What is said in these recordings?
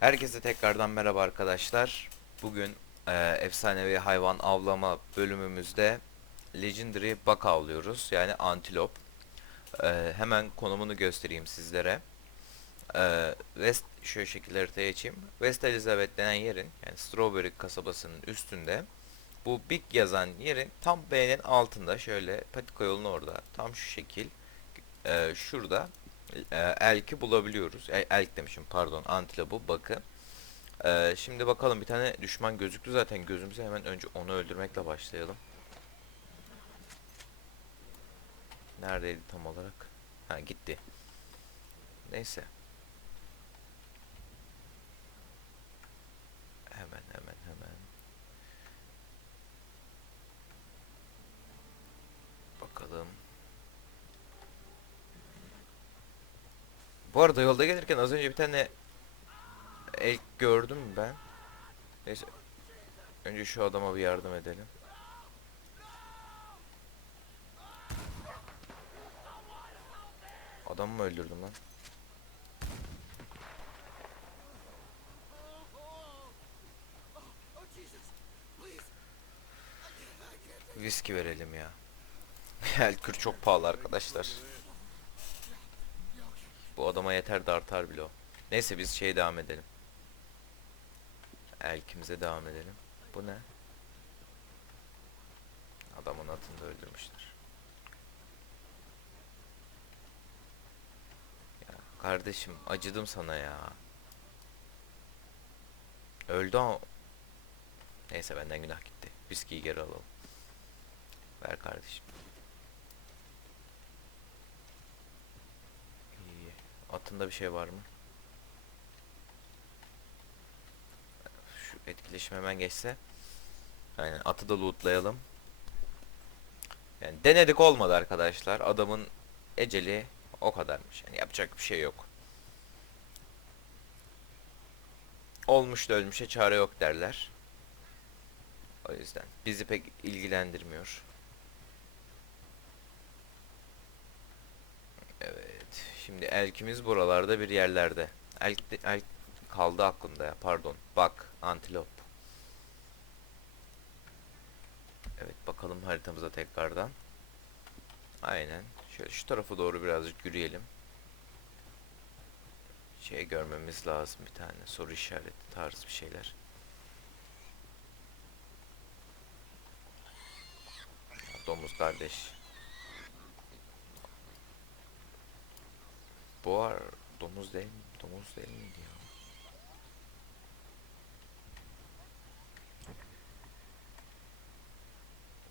Herkese tekrardan merhaba arkadaşlar. Bugün e, efsanevi hayvan avlama bölümümüzde Legendary bak avlıyoruz. Yani antilop. E, hemen konumunu göstereyim sizlere. E, West şöyle şekilde haritaya açayım. West Elizabeth denen yerin yani Strawberry kasabasının üstünde bu Big yazan yerin tam B'nin altında şöyle patika yolun orada tam şu şekil e, şurada e, elki bulabiliyoruz. E, elk demişim pardon antilopu bakı. E, şimdi bakalım bir tane düşman gözüktü zaten gözümüze hemen önce onu öldürmekle başlayalım. Neredeydi tam olarak? Ha gitti. Neyse. Hemen hemen hemen. Bakalım. Bu arada yolda gelirken az önce bir tane elk gördüm ben. Neyse. Önce şu adama bir yardım edelim. Adamı mı öldürdüm lan? Viski verelim ya. Elkür çok pahalı arkadaşlar. Bu adama yeter de artar bile o. Neyse biz şeye devam edelim. Elkimize devam edelim. Bu ne? Adamın atını da öldürmüşler. Ya kardeşim acıdım sana ya. Öldü ama... Neyse benden günah gitti. Viskiyi geri alalım. Ver kardeşim. İyi. Atında bir şey var mı? Şu etkileşim hemen geçse. Aynen atı da lootlayalım. Yani denedik olmadı arkadaşlar. Adamın eceli o kadarmış. Yani yapacak bir şey yok. Olmuş da ölmüşe çare yok derler. O yüzden bizi pek ilgilendirmiyor. Evet. Şimdi elkimiz buralarda bir yerlerde. Elk, elk kaldı aklımda ya. Pardon. Bak. Antilop. Evet. Bakalım haritamıza tekrardan. Aynen. Şöyle şu tarafa doğru birazcık yürüyelim. Şey görmemiz lazım bir tane. Soru işareti tarzı bir şeyler. Domuz kardeş. Boğar domuz değil mi? Domuz değil miydi ya?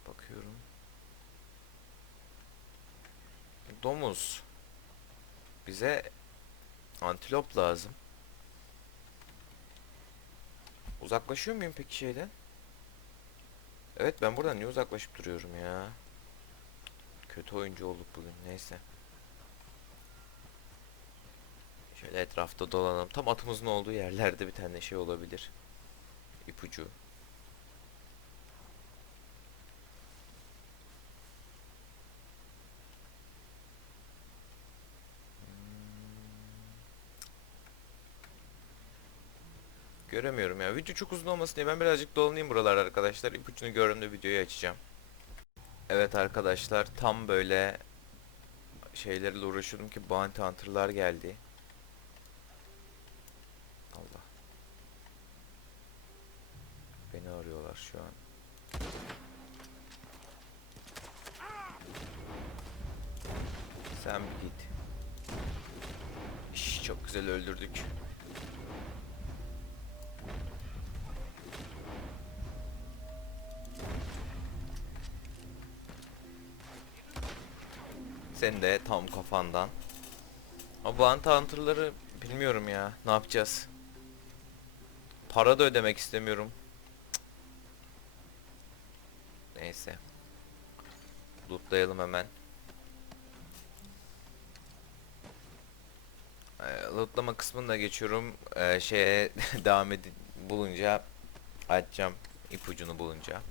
Bakıyorum. Domuz. Bize antilop lazım. Uzaklaşıyor muyum peki şeyden? Evet ben buradan niye uzaklaşıp duruyorum ya? Kötü oyuncu olduk bugün neyse. Şöyle etrafta dolanalım. Tam atımızın olduğu yerlerde bir tane şey olabilir. İpucu. Göremiyorum ya. Video çok uzun olmasın diye ben birazcık dolanayım buralar arkadaşlar. İpucunu gördüğümde videoyu açacağım. Evet arkadaşlar tam böyle şeylerle uğraşıyordum ki bounty hunter'lar geldi. Şu an. Sen git. İş, çok güzel öldürdük. Sen de tam kafandan. Ama bu hunter'ları bilmiyorum ya. Ne yapacağız? Para da ödemek istemiyorum. Cık. Neyse. Lootlayalım hemen. Ee, lootlama kısmını geçiyorum. Ee, şeye devam edin bulunca açacağım ipucunu bulunca.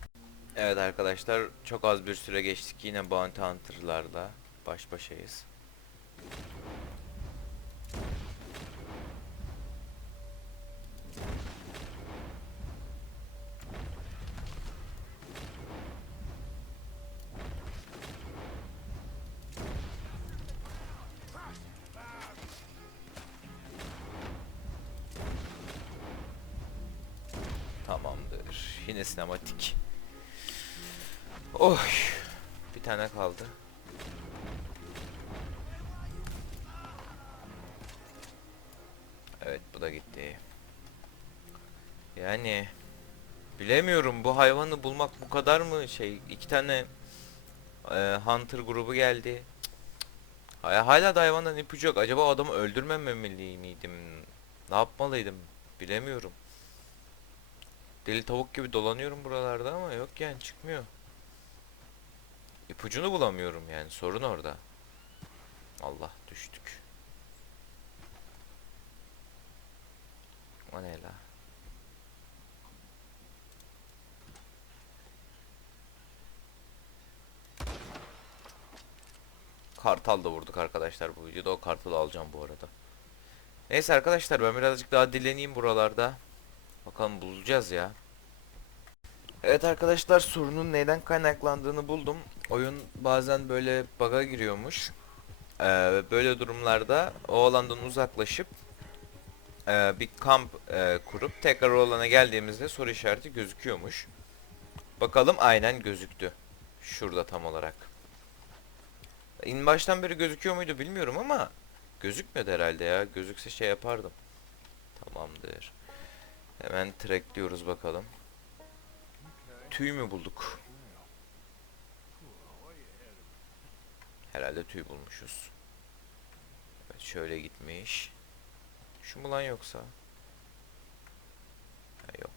Evet arkadaşlar çok az bir süre geçtik yine Bounty Hunter'larda baş başayız. Yine sinematik. Oy. Bir tane kaldı. Evet bu da gitti. Yani bilemiyorum bu hayvanı bulmak bu kadar mı şey iki tane e, hunter grubu geldi. Hala hala da hayvandan ipucu yok. Acaba adamı öldürmemeli miydim? Ne yapmalıydım? Bilemiyorum. Deli tavuk gibi dolanıyorum buralarda ama yok yani çıkmıyor. İpucunu bulamıyorum yani sorun orada. Allah düştük. O ne la? Kartal da vurduk arkadaşlar bu videoda. O kartalı alacağım bu arada. Neyse arkadaşlar ben birazcık daha dileneyim buralarda. Bakalım bulacağız ya. Evet arkadaşlar sorunun neyden kaynaklandığını buldum. Oyun bazen böyle bug'a giriyormuş. Ee, böyle durumlarda o alandan uzaklaşıp e, bir kamp e, kurup tekrar o alana geldiğimizde soru işareti gözüküyormuş. Bakalım aynen gözüktü. Şurada tam olarak. İn baştan beri gözüküyor muydu bilmiyorum ama gözükmedi herhalde ya. Gözükse şey yapardım. Tamamdır. Hemen trackliyoruz bakalım. Tüy mü bulduk? Herhalde tüy bulmuşuz. Evet şöyle gitmiş. Şu mu lan yoksa? Ha, yok.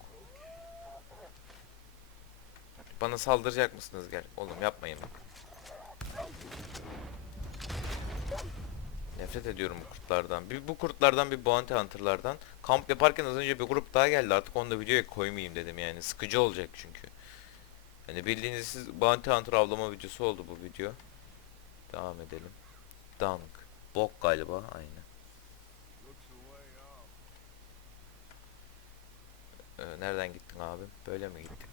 Bana saldıracak mısınız gel? Oğlum yapmayın. Nefret ediyorum bu kurtlardan. Bir bu kurtlardan bir bounty hunter'lardan. Kamp yaparken az önce bir grup daha geldi. Artık onu da videoya koymayayım dedim yani. Sıkıcı olacak çünkü. Hani bildiğiniz siz bounty hunter avlama videosu oldu bu video. Devam edelim. Dunk. Bok galiba aynen. Ee, nereden gittin abi? Böyle mi gittik?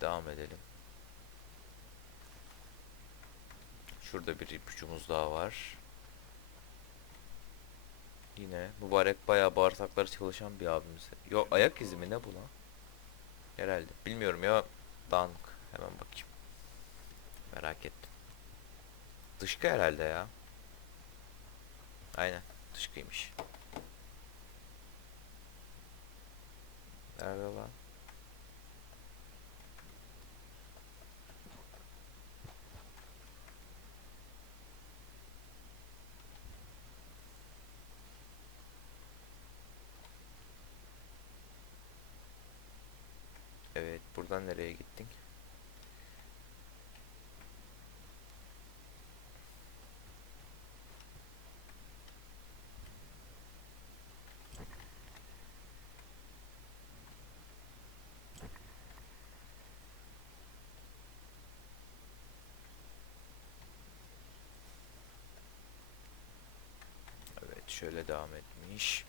Devam edelim. Şurada bir ipucumuz daha var. Yine mübarek bayağı bağırsakları çalışan bir abimiz. Yok ayak izi mi ne bu lan? Herhalde. Bilmiyorum ya. Dağınık. Hemen bakayım. Merak ettim. Dışkı herhalde ya. Aynen. Dışkıymış. Nerede lan? Buradan nereye gittin? Evet, şöyle devam etmiş.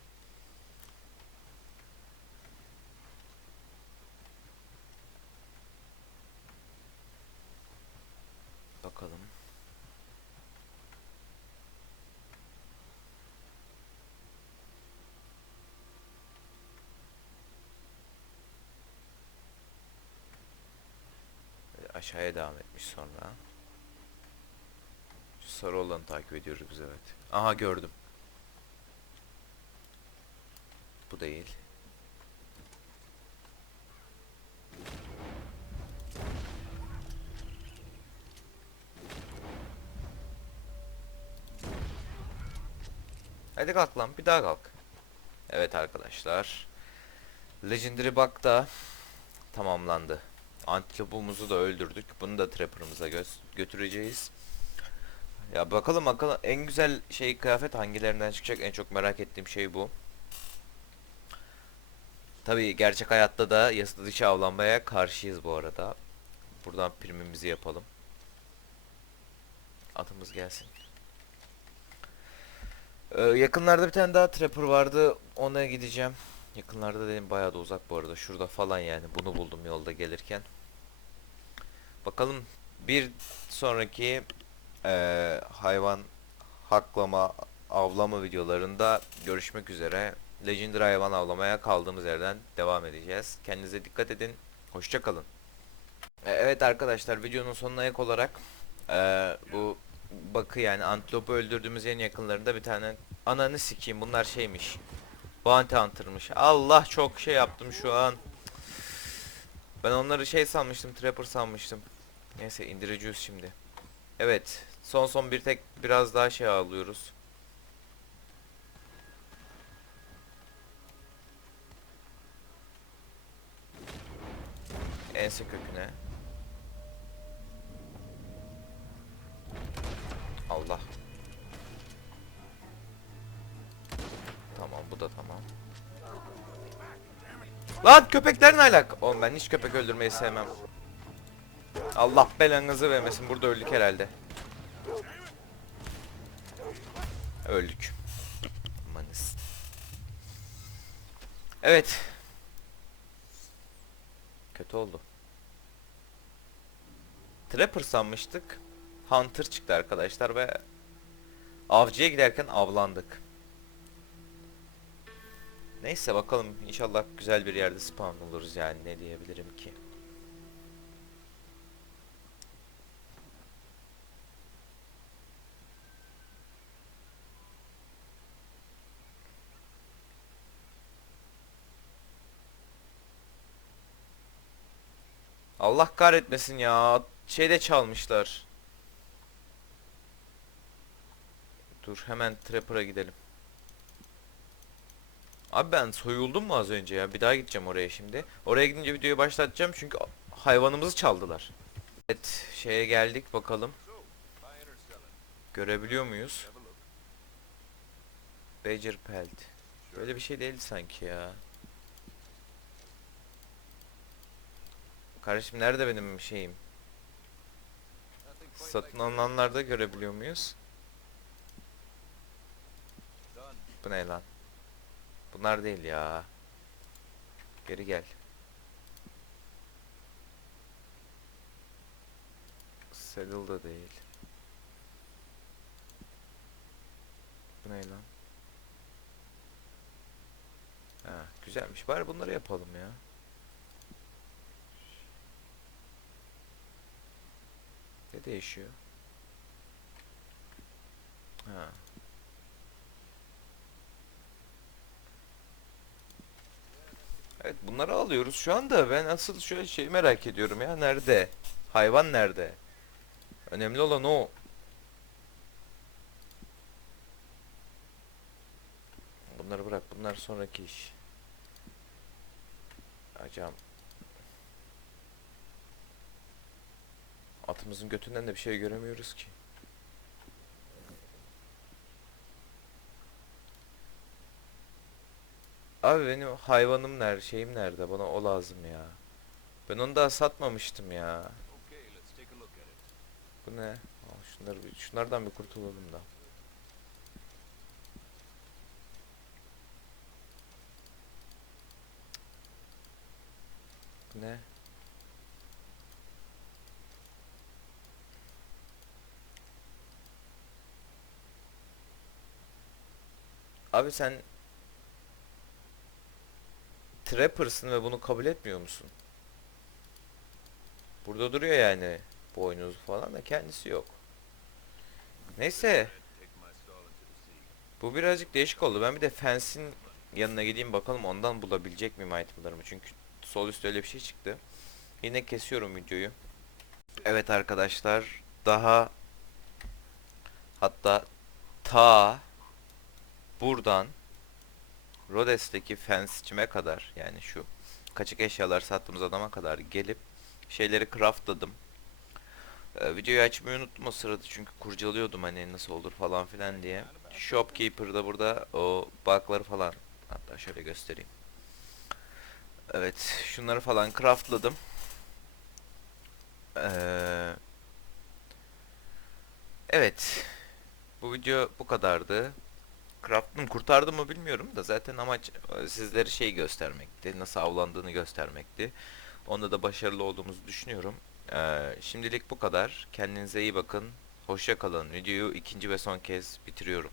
Bakalım. Böyle Aşağıya devam etmiş sonra. Şu sarı olanı takip ediyoruz biz evet. Aha gördüm. Bu değil. Hadi kalk lan bir daha kalk. Evet arkadaşlar. Legendary Bug da tamamlandı. Antilopumuzu da öldürdük. Bunu da Trapper'ımıza gö- götüreceğiz. Ya bakalım bakalım en güzel şey kıyafet hangilerinden çıkacak en çok merak ettiğim şey bu. Tabii gerçek hayatta da yasa dışı avlanmaya karşıyız bu arada. Buradan primimizi yapalım. Atımız gelsin. Ee, yakınlarda bir tane daha trapper vardı. Ona gideceğim. Yakınlarda dedim bayağı da uzak bu arada. Şurada falan yani. Bunu buldum yolda gelirken. Bakalım bir sonraki eee, hayvan haklama, avlama videolarında görüşmek üzere. Legendary hayvan avlamaya kaldığımız yerden devam edeceğiz. Kendinize dikkat edin. Hoşça kalın. E, Evet arkadaşlar videonun sonuna ek olarak e, bu bakı yani antilopu öldürdüğümüz yerin yakınlarında bir tane ananı sikeyim bunlar şeymiş. Bounty Hunter'mış. Allah çok şey yaptım şu an. Ben onları şey sanmıştım, Trapper sanmıştım. Neyse indireceğiz şimdi. Evet, son son bir tek biraz daha şey alıyoruz. Ense köküne. Allah. Tamam bu da tamam. Lan köpekler ne alak? Oğlum ben hiç köpek öldürmeyi sevmem. Allah belanızı vermesin. Burada öldük herhalde. Öldük. Amanız. Evet. Kötü oldu. Trapper sanmıştık. Hunter çıktı arkadaşlar ve avcıya giderken avlandık. Neyse bakalım inşallah güzel bir yerde spawn oluruz yani ne diyebilirim ki. Allah kahretmesin ya. Şeyde çalmışlar. Dur hemen Trapper'a gidelim. Abi ben soyuldum mu az önce ya? Bir daha gideceğim oraya şimdi. Oraya gidince videoyu başlatacağım çünkü hayvanımızı çaldılar. Evet şeye geldik bakalım. Görebiliyor muyuz? Badger Pelt. Böyle bir şey değildi sanki ya. Kardeşim nerede benim şeyim? Satın alınanlarda görebiliyor muyuz? Bu ne lan? Bunlar değil ya. Geri gel. Saddle da değil. Bu ne lan? Ha, güzelmiş. Bari bunları yapalım ya. Ne değişiyor? Ha. Evet bunları alıyoruz şu anda. Ben asıl şöyle şey merak ediyorum ya. Nerede? Hayvan nerede? Önemli olan o. Bunları bırak. Bunlar sonraki iş. Acam. Atımızın götünden de bir şey göremiyoruz ki. Abi benim hayvanım nerede, şeyim nerede? Bana o lazım ya. Ben onu daha satmamıştım ya. Bu ne? Şunları şunlardan bir kurtulalım da. Bu ne? Abi sen Trapper'sın ve bunu kabul etmiyor musun? Burada duruyor yani boynuz falan da kendisi yok. Neyse. Bu birazcık değişik oldu. Ben bir de Fence'in yanına gideyim bakalım ondan bulabilecek miyim itemlarımı. Çünkü sol üstte öyle bir şey çıktı. Yine kesiyorum videoyu. Evet arkadaşlar. Daha hatta ta buradan Rodes'teki fence'cime kadar yani şu kaçık eşyalar sattığımız adama kadar gelip şeyleri craftladım. Ee, videoyu açmayı unuttum o sırada çünkü kurcalıyordum hani nasıl olur falan filan diye. Shopkeeper da burada o bug'ları falan hatta şöyle göstereyim. Evet şunları falan craftladım. Ee, evet bu video bu kadardı. Craft'ım kurtardı mı bilmiyorum da zaten amaç e, sizlere şey göstermekti. Nasıl avlandığını göstermekti. Onda da başarılı olduğumuzu düşünüyorum. Ee, şimdilik bu kadar. Kendinize iyi bakın. Hoşça kalın. Videoyu ikinci ve son kez bitiriyorum.